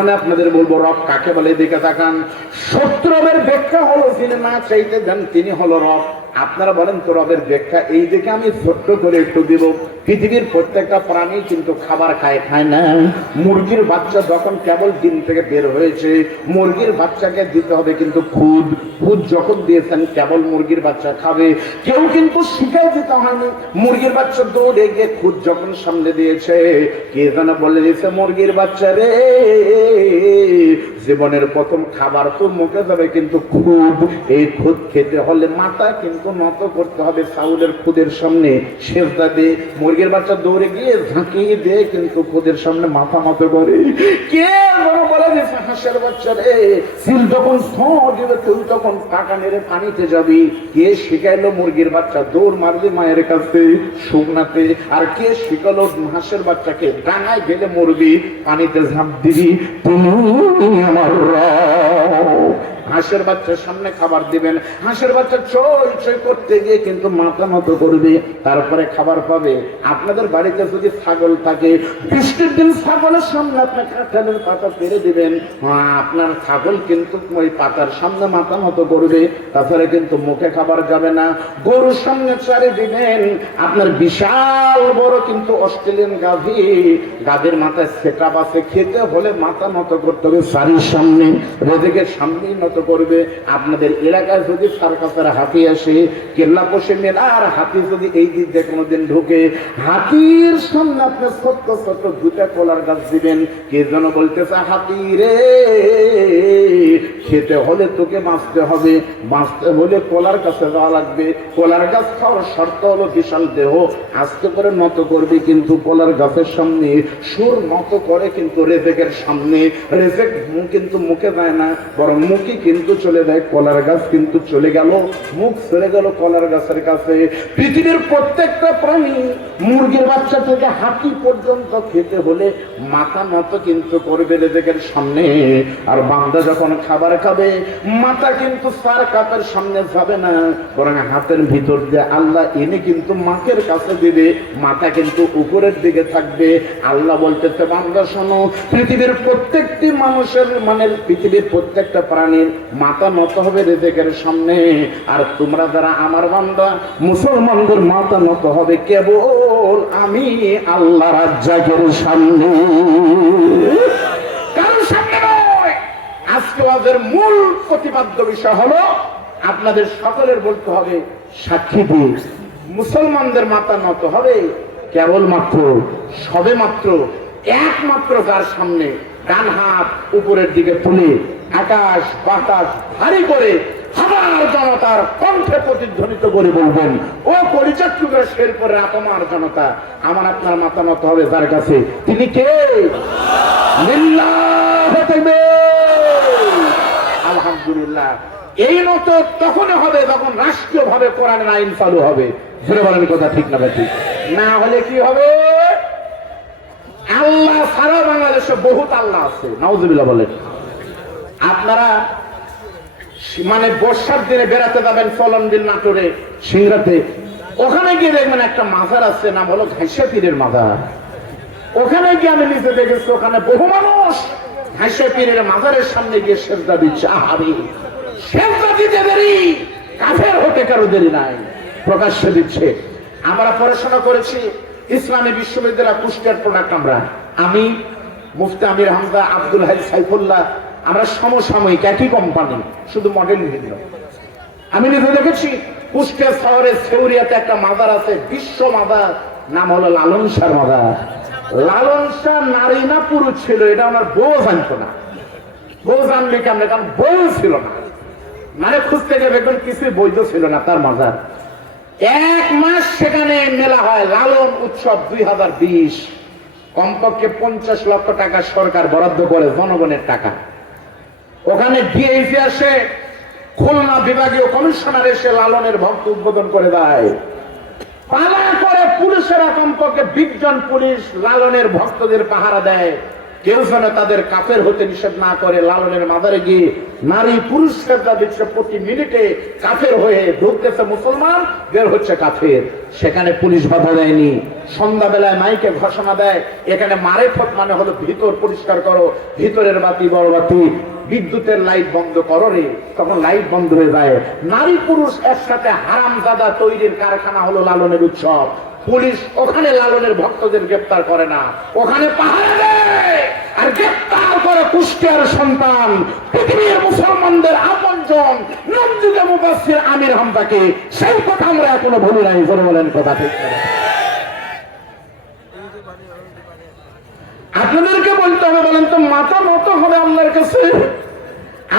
মানে আপনাদের বলব, রব কাকে বলে? দিকে তাকান। শত্রুবের ব্যাখ্যা হলো যিনি না চাইতে যান, তিনি হলো রব। আপনারা বলেন তো রবের এই দিকে আমি ছোট্ট করে একটু দিব। পৃথিবীর প্রত্যেকটা প্রাণী কিন্তু খাবার খায় খায় না। মুরগির বাচ্চা যখন কেবল ডিম থেকে বের হয়েছে, মুরগির বাচ্চাকে দিতে হবে কিন্তু খুদ। খুদ যখন দিয়েছেন, কেবল মুরগির বাচ্চা খাবে। কেউ কিন্তু শিখাই দিতে হয়নি। মুরগির বাচ্চা দৌড়ে গিয়ে খুদ যখন সামনে দিয়েছে, কে যেন বলে দিয়েছে, মুরগির বাচ্চা রে জীবনের প্রথম খাবার তো মুখে যাবে, কিন্তু খুদ, এই খুদ খেতে হলে মাথা কিন্তু নত করতে হবে চাউলের খুদের সামনে। সেজদা দিয়ে মুরগির বাচ্চা দৌড়ে গিয়ে ঝাঁকিয়ে দিয়ে কিন্তু খুদের সামনে মাথা মতো করে। কে যেন বলে দিয়েছে হাঁসের বাচ্চা রে? সিল যখন দিবে, তুই তখন টাকা নেড়ে পানিতে যাবি। কে শিখাইলো মুরগির বাচ্চা দৌড় মারবি মায়ের কাছে? শুকনাতে। আর কে শিখালো হাঁসের বাচ্চাকে ডাঙায় গেলে মরবি পানিতে ঝাঁপ দিবি। তুমি আমার। হাঁসের বাচ্চার সামনে খাবার দিবেন। হাঁসের বাচ্চা চই চই করতে গিয়ে কিন্তু মাথা মতো করবে, তারপরে খাবার পাবে। আপনাদের বাড়িতে যদি ছাগল থাকে, বৃষ্টির দিন ছাগলের সামনে আপনি কাঁঠালের পাতা পেরে দিবেন। আপনার ছাগল কিন্তু ওই পাতার সামনে মাথা মতো করবে, তারপরে কিন্তু মুখে খাবার যাবে না। গরুর সামনে চারে দিবেন। আপনার বিশাল বড় কিন্তু অস্ট্রেলিয়ান গাভী। গাভীর মাথায় সেটা বাসে খেতে হলে মাথা মতো করতে হবে, সারির সামনে, রেজেকের সামনেই নত করবে। আপনাদের এলাকায় যদি সার্কাসের হাতি আসে, কেল্লা বসে মেলার হাতি যদি এই দিক দিয়ে কোনোদিন ঢুকে, হাতির সামনে আপনি ছোট্ট ছোট্ট দুটা কলার গাছ দিবেন। কে যেন বলতেছে, হাতি রে, খেতে হলে তোকে বাঁচতে হবে। বাঁচতে হলে কলার কাছে যাওয়া লাগবে। কলার গাছ খাওয়ার শর্ত হলো বিশাল দেহ। আস্তে করে নত করবে কিন্তু কলার গাছের সামনে। সুর নত করে কিন্তু রেজেকের সামনে। রেজেক কিন্তু মুখে যায় না, বরং মুখে কিন্তু চলে যায় কলার গাছ, কিন্তু চলে গেল, মুখ চলে গেল কলার গাছের কাছে। পৃথিবীর প্রত্যেকটা প্রাণী মুরগির বাচ্চা থেকে হাতি পর্যন্ত খেতে হলে মাথা মতো কিন্তু করবে রেজেকের সামনে। আর বান্দা যখন খাবার খাবে, মাথা কিন্তু সার কাপের সামনে যাবে না। বরং হাতের ভিতর দিয়ে আল্লাহ এনে কিন্তু মাকের কাছে দিবে, মাথা কিন্তু উপরের দিকে থাকবে। আল্লাহ বলতেছে, বান্দা শোনো, পৃথিবীর প্রত্যেকটি মানুষের মানে পৃথিবীর প্রত্যেকটা প্রাণীর মাথা নত হবে রেজেকের সামনে। আর তোমরা যারা আমার বান্দা, মুসলমানদের মাথা নত হবে কেবল আমি আল্লাহ রাজ্জাকের সামনে। আজকে ওদের মূল প্রতিপাদ্য বিষয় হলো, আপনাদের সকলের বলতে হবে, সাক্ষী দিয়ে মুসলমানদের মাথা নত হবে কেবলমাত্র সবে মাত্র একমাত্র যার সামনে ডান হাত উপরের দিকে তুলে আকাশ, বাতাস ভারী করে হাজার জনতার কণ্ঠে প্রতিধ্বনিত করে বলবেন, ও পরিচর্যকের শের করে আপনার জনতা, আমার আপনার মাথা নত হবে যার কাছে। তিনি কে? আলহামদুলিল্লাহ। এই মতো তখন হবে যখন রাষ্ট্রীয় ভাবে কোরআন আইন চালু হবে। ধরে বলেন কথা ঠিক না ভাই না হলে কি হবে? আল্লাহ সারা বাংলাদেশে বহুত আল্লাহ আছে। নাউজুবিল্লাহ বলেন আপনারা মানে বর্ষার দিনে বেড়াতে যাবেন ফলন বিল নাটোরে সিংড়াতে ওখানে গিয়ে দেখবেন একটা মাজার আছে, নাম হলো ঘাইসা পীরের মাজার। ওখানে গিয়ে আমি নিজে দেখেছি, ওখানে বহু মানুষ ঘাইসা পীরের মাজারের সামনে গিয়ে সেজদা দিচ্ছে। আহারি, সেজদা দিতে দেরি, কাফের হতে কারও দেরি নাই। প্রকাশ্যে দিচ্ছে। আমরা পড়াশোনা করেছি ইসলামী বিশ্ববিদ্যালয় কুষ্টিয়ার প্রোডাক্ট আমরা। আমি মুফতি আমির হামদা আব্দুল হাই সাইফুল্লাহ, আমরা সমসাময়িক একই কোম্পানি শুধু মডেল ভিন্ন আমি নিজে দেখেছি, কুষ্টিয়া শহরের সেউরিয়াতে একটা মাদার আছে, বিশ্ব মাদার নাম হলো লালন শাহ মাদার লালন শাহ নারী না পুরুষ ছিল, এটা আমার বউ জানতো না। বউ জানলে কেমন? কারণ বউ ছিল না। মানে খুঁজতে গিয়ে দেখবেন কিছু বৈধ ছিল না তার মাজার। এক মাস সেখানে মেলা হয়, লালন উৎসব দুই হাজার বিশ। কমপক্ষে পঞ্চাশ লক্ষ টাকা সরকার বরাদ্দ করে জনগণের টাকা। ওখানে ডিএইচি আসে, খুলনা বিভাগীয় কমিশনার এসে লালনের ভক্ত উদ্বোধন করে দেয়। পালা করে পুলিশেরা কমপক্ষে বিশ জন পুলিশ লালনের ভক্তদের পাহারা দেয়। কেউ যেন তাদের কাফের হতে নিষেধ না করে লালনের মাজারে গিয়ে নারী পুরুষ শ্রদ্ধা দিচ্ছে প্রতি মিনিটে কাফের হয়ে ঢুকতেছে মুসলমান, বের হচ্ছে কাফের। সেখানে পুলিশ বাধা দেয়নি। সন্ধ্যাবেলায় মাইকে ঘোষণা দেয়, এখানে মারে ফট মানে হলো ভিতর পরিষ্কার করো, ভিতরের বাতি, বড় বাতি। বিদ্যুতের লাইট বন্ধ করো রে। তখন লাইট বন্ধ হয়ে যায়। নারী পুরুষ একসাথে হারাম দাদা তৈরির কারখানা হলো লালনের উৎসব। পুলিশ ওখানে লালনের ভক্তদের গ্রেপ্তার করে না। ওখানে পাহাড়ে আর গ্রেপ্তার করে কুষ্টিয়ার সন্তান, পৃথিবীর মুসলমানদের মুবাসির আমির হামদাকে সেই কথা আমরা এখনও ভুলি নাই বলেন কথা ঠিক আপনাদেরকে বলতে হবে, বলেন তো, মাথা নত হবে আল্লাহর কাছে।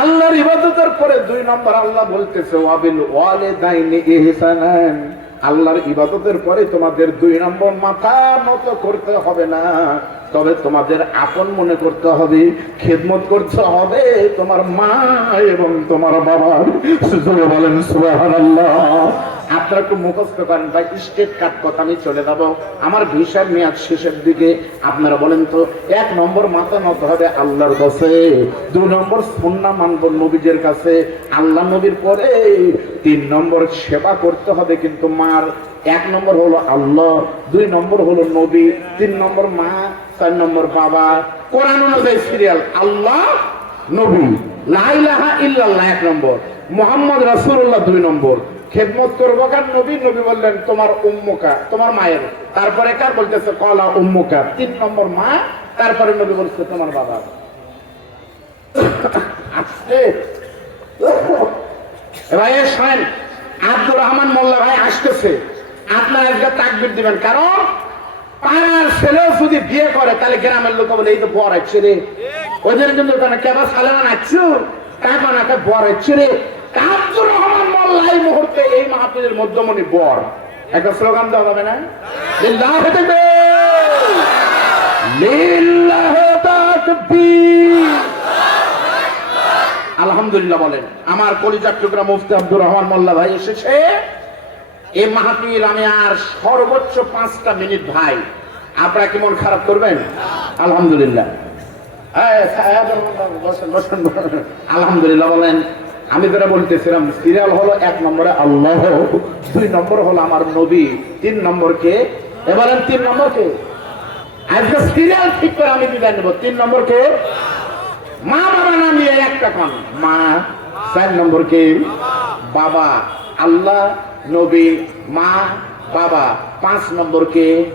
আল্লাহর ইবাদতের পরে দুই নম্বর আল্লাহ বলতেছে, ওয়াবিল ওয়ালিদাইনি ইহসানান। আল্লাহর ইবাদতের পরে তোমাদের দুই নম্বর মাথা নত করতে হবে না। তবে তোমাদের আপন মনে করতে হবে, খেদমত করতে হবে তোমার মা এবং তোমার বাবার। বলেন, সুবহানাল্লাহ। আপনারা একটু মুখস্থ করেন, ভাই, স্টেট কাট কথা আমি চলে যাব। আমার ভিসার মেয়াদ শেষের দিকে। আপনারা বলেন তো, এক নম্বর মাথা নত হবে আল্লাহর কাছে, দুই নম্বর সুন্না মানব নবীজের কাছে। আল্লাহ নবীর পরে তিন নম্বর সেবা করতে হবে কিন্তু মার। এক নম্বর হলো আল্লাহ, দুই নম্বর হলো নবী, তিন নম্বর মা, চার নম্বর বাবা। কোরআন অনুযায়ী সিরিয়াল আল্লাহ, নবী। লাইলাহা ইল্লাল্লাহ এক নম্বর। মোহাম্মদ রাসূলুল্লাহ দুই নম্বর। খেদমত করব কার নবী নবী বললেন, তোমার উম্মুকা, তোমার মায়ের। তারপরে কার বলতেছে? কলা উম্মুকা। তিন নম্বর মা, তারপরে নবী বলছে, তোমার বাবা। আসছে ভাই শোনেন, আব্দুর রহমান মোল্লা ভাই আসতেছে। আপনার আজকে তাকবির দিবেন। কারণ পাড়ার ছেলেও যদি বিয়ে করে, তাহলে গ্রামের লোক বলে, এই তো বর আছে রে। ওদের কিন্তু কেবা সালেমান আছো একটা বর আছে রে। আব্দুর রহমান মোল্লা মুহূর্তে এই মাহফিলের মধ্যমণি বর। একটা স্লোগান দেওয়া না? লিল্লাহ আলহামদুলিল্লাহ বলেন, আমার কলিজার টুকরা মুফতি আব্দুর রহমান মোল্লা ভাই এসেছে। এই মাহফিল আমি আর সর্বোচ্চ পাঁচটা মিনিট ভাই। আপনারা কি মন খারাপ করবেন? আলহামদুলিল্লাহ। আলহামদুলিল্লাহ বলেন আমি যেটা বলতেছিলাম, সিরিয়াল হলো এক নম্বরে আল্লাহ, দুই নম্বর হলো আমার নবী, তিন নম্বর কে? এবারে তিন নম্বর কে? আজকে সিরিয়াল ঠিক করে আমি বিদায় নেব। তিন নম্বর কে? মা, বাবা নামিয়ে একটা কন। মা, চার নম্বর কে? বাবা। আল্লাহ, নবী, মা, বাবা। পাঁচ নম্বর কে?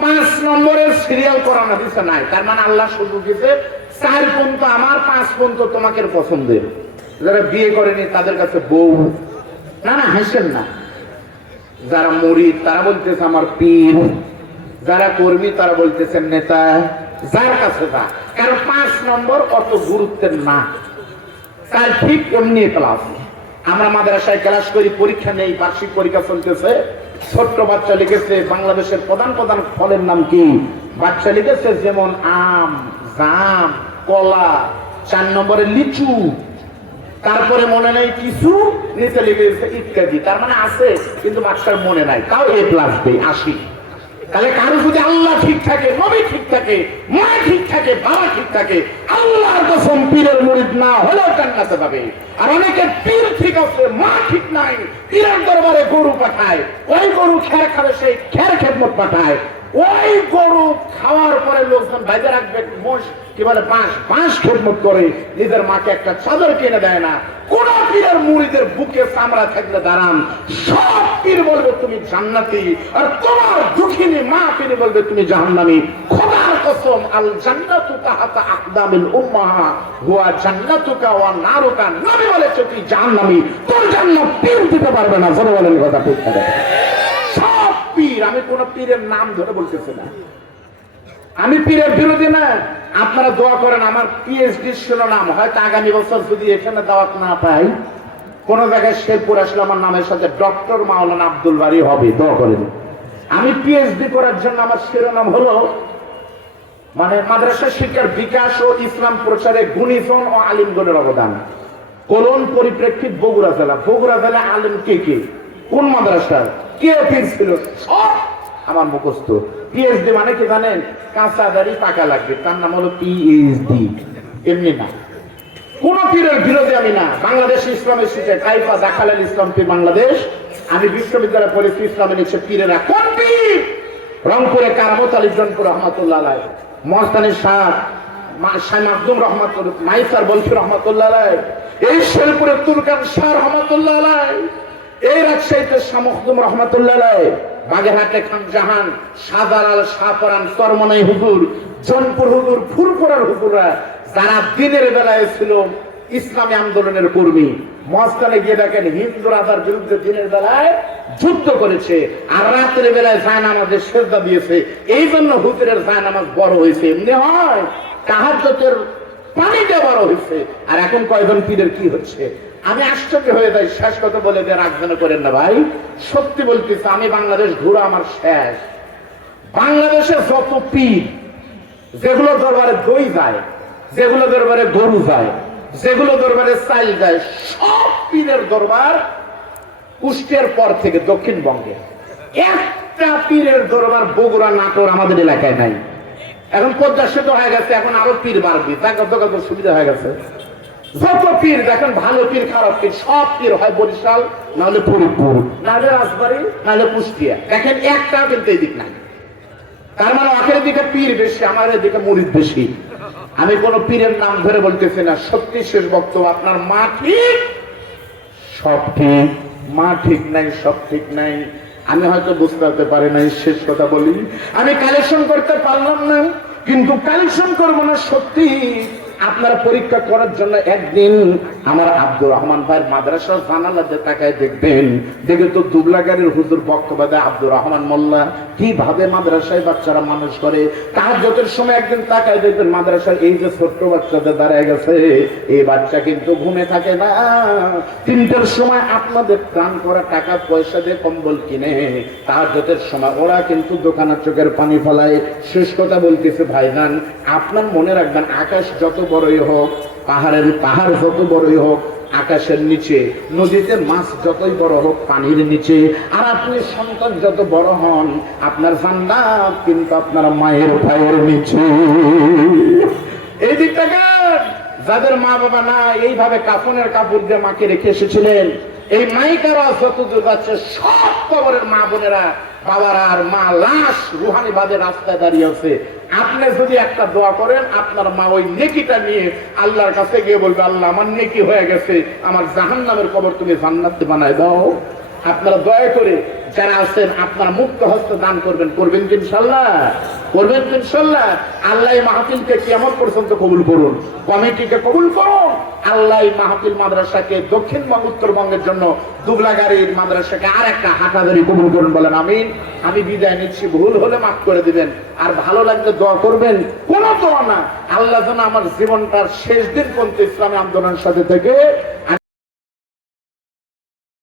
পাঁচ নম্বরের সিরিয়াল করানো দিচ্ছে নাই। তার মানে আল্লাহ শুধু দিছে চার পর্যন্ত আমার, পাঁচ পর্যন্ত তোমাকে পছন্দের। যারা বিয়ে করেনি, তাদের কাছে বউ। না না, হাসেন না। যারা মরিদ, তারা বলতেছে আমার পীর। যারা কর্মী, তারা বলতেছে নেতা। যার কাছে যা। কারণ পাঁচ নম্বর অত গুরুত্বের না। তার ঠিক এমনি ক্লাস আমরা মাদ্রাসায় ক্লাস করি, পরীক্ষা নেই, বার্ষিক পরীক্ষা চলতেছে। ছোট্ট বাচ্চা লিখেছে, বাংলাদেশের প্রধান প্রধান ফলের নাম কি? বাচ্চা লিখেছে যেমন আম, জাম কলা, চার নম্বরে লিচু, তারপরে মনে নেই কিছু, নিচে লিখেছে ইত্যাদি তার মানে আছে, কিন্তু মাস্টার মনে নাই। তাও এ প্লাস বি আশি। তাহলে কারও যদি আল্লাহ ঠিক থাকে, নবী ঠিক থাকে, মা ঠিক থাকে, বাবা ঠিক থাকে, আল্লাহর কসম পীরের মুরিদ না হলেও জান্নাতে পাবে। আর অনেকে পীর ঠিক আছে, মা ঠিক নাই, পীরের দরবারে গরু পাঠায়, ওই গরু খের খাবে, সেই খের খেদমত পাঠায়। ওই গরু খাওয়ার পরে লোকজন বাইরে রাখবে মোষ কি বলে বাঁশ বাঁশ খেদমত করে নিজের মাকে একটা চাদর কিনে দেয় না। কোন পীরের মুড়িদের বুকে চামড়া থাকলে দাঁড়ান। সব পীর বলবে, তুমি জান্নাতি। আর তোমার দুঃখিনী মা পীর বলবে, তুমি জাহান্নামি। খোদার কসম আল জান্নাতু উম্মাহা। হুয়া নারুকা। নবী বলেছে, তুই জাহান্নামি। তোর জান্নাত পীর দিতে পারবে না। জোরে বলেন কথা ঠিক সব পীর, আমি কোন পীরের নাম ধরে বলতেছি না। আমি পীরের বিরোধী না। আপনারা দোয়া করেন, আমার পিএইচডি শিরোনাম হয়তো আগামী বছর যদি এখানে দাওয়াত না পাই, কোন জায়গায় শেরপুর আসলে আমার নামের সাথে ডক্টর মাওলানা আব্দুল বাড়ি হবে, দোয়া করেন। আমি পিএইচডি করার জন্য আমার শিরোনাম হলো মানে মাদ্রাসা শিক্ষার বিকাশ ও ইসলাম প্রচারে গুণীজন ও আলিমগণের অবদান। কোলন পরিপ্রেক্ষিত বগুড়া জেলা। বগুড়া জেলা আলিম কে কে? কোন মাদ্রাসার? কে ছিল? সব আমার মুখস্থ। পিএইচডি মানে কি জানেন? কাঁচা দাড়ি পাকা লাগবে। তার নাম হলো পিএইচডি এমনি না। কোন পীরের বিরোধী আমি না। বাংলাদেশ ইসলামের শিখে কাইফা দেখালেন ইসলাম পীর বাংলাদেশ। আমি বিশ্ববিদ্যালয়ে পড়েছি ইসলামে লিখছে পীরেরা। কোন পীর? রংপুরে কারামত আলী জনপুর রহমতুল্লাহ আলাই মস্তানি শাহ শাহ রহমতুল্লাহ মাইসার বলফি রহমতুল্লাহ আলাই এই শেরপুরে তুরকান শাহ রহমতুল্লাহ এই রাজশাহীতে শাহ মখদুম রহমতুল্লাহ আলাই বাগেরহাটে খান জাহান সাদালাল শাহপরান সরমনাই হুজুর, জনপুর হুজুর, ফুরফুরার হুজুররা যারা দিনের বেলায় ছিল ইসলামী আন্দোলনের কর্মী মস্তানে গিয়ে দেখেন হিন্দু রাজার বিরুদ্ধে দিনের বেলায় যুদ্ধ করেছে, আর রাতের বেলায় জায়ন আমাদের শ্রদ্ধা দিয়েছে। এই জন্য হুজুরের জায়ন নামাজ বড় হয়েছে। এমনি হয় তাহাজ্জতের পানিটা বড় হয়েছে। আর এখন কয়জন পীরের কি হচ্ছে? আমি আশ্চর্য হয়ে যাই, শেষ কথা বলে দিয়ে রাখবেন করেন না ভাই। সত্যি বলতেছি, আমি বাংলাদেশ ঘুরা আমার শেষ। বাংলাদেশে যত পীর, যেগুলো দরবারে দই যায়, যেগুলো দরবারে গরু যায়, যেগুলো দরবারে চাইল যায়, সব পীরের দরবার কুষ্টিয়ার পর থেকে দক্ষিণবঙ্গে। একটা পীরের দরবার বগুড়া, নাটোর আমাদের এলাকায় নাই। এখন পদ্মা সেতু হয়ে গেছে, এখন আরও পীর বাড়বে। দোকান সুবিধা হয়ে গেছে। যত পীর, দেখেন ভালো পীর, খারাপ পীর, সব পীর হয় বরিশাল, নাহলে ফরিদপুর, নাহলে রাজবাড়ি, নাহলে কুষ্টিয়া। দেখেন একটাও কিন্তু এই দিক নাই। তার মানে আখের দিকে পীর বেশি, আমার দিকে মুরিদ বেশি। আমি কোন পীরের নাম ধরে বলতেছি না, সত্যি শেষ বক্তব্য আপনার মা ঠিক? সব ঠিক। মা ঠিক নাই, সব ঠিক নাই। আমি হয়তো বুঝতে পারি নাই, শেষ কথা বলি। আমি কালেকশন করতে পারলাম না, কিন্তু কালেকশন করব না সত্যি। আপনারা পরীক্ষা করার জন্য একদিন আমার আব্দুর রহমান ভাইয়ের মাদ্রাসা জানালাতে তাকায় দেখবেন দেখে তো দুবলাগাড়ির হুজুর দেয় আব্দুর রহমান মোল্লা, কীভাবে মাদ্রাসায় বাচ্চারা মানুষ করে? তার যতের সময় একদিন তাকায় দেখবেন মাদ্রাসার এই যে ছোট্ট বাচ্চাদের দাঁড়ায় গেছে, এই বাচ্চা কিন্তু ঘুমে থাকে না। তিনটার সময় আপনাদের প্রাণ করা টাকা, পয়সা দিয়ে কম্বল কিনে তার যতের সময় ওরা কিন্তু দোকানের চোখের পানি ফেলায়। শেষ কথা বলতেছে, ভাইজান, আপনার মনে রাখবেন, আকাশ যত বড়ই হোক, পাহাড়ের পাহাড় যত বড়ই হোক, আকাশের নিচে, নদীতে মাছ যতই বড় হোক, পানির নিচে। আর আপনি সন্তান যত বড় হন, আপনার জান্নাত কিন্তু আপনার মায়ের পায়ের নিচে। এই দিকটাকে যাদের মা বাবা না এইভাবে কাফনের কাপড় দিয়ে মাকে রেখে এসেছিলেন। এই মাইকারা যত দূর যাচ্ছে, সব কবরের মা বোনেরা বাবারা আর মা লাশ রুহানি বাদে রাস্তায় দাঁড়িয়ে আছে। আপনি যদি একটা দোয়া করেন, আপনার মা ওই নেকিটা নিয়ে আল্লাহর কাছে গিয়ে বলবে, আল্লাহ, আমার নেকি হয়ে গেছে, আমার জাহান নামের কবর তুমি জান্নাতে বানায় দাও। আপনারা দয়া করে যারা আছেন, আপনারা মুক্ত হস্ত দান করবেন। করবেন কি ইনশাল্লাহ করবেন কি ইনশাল্লাহ আল্লাহ মাহফিলকে কিয়ামত পর্যন্ত কবুল করুন। কমিটিকে কবুল করুন। আল্লাহ মাহফিল মাদ্রাসাকে দক্ষিণবঙ্গ উত্তরবঙ্গের জন্য দুবলাগাড়ির মাদ্রাসাকে আর একটা হাটাদারি কবুল করুন বলেন, আমিন। আমি বিদায় নিচ্ছি, ভুল হলে মাফ করে দিবেন। আর ভালো লাগলে দোয়া করবেন, কোন দোয়া না। আল্লাহ যেন আমার জীবনটার শেষ দিন পর্যন্ত ইসলামী আন্দোলনের সাথে থেকে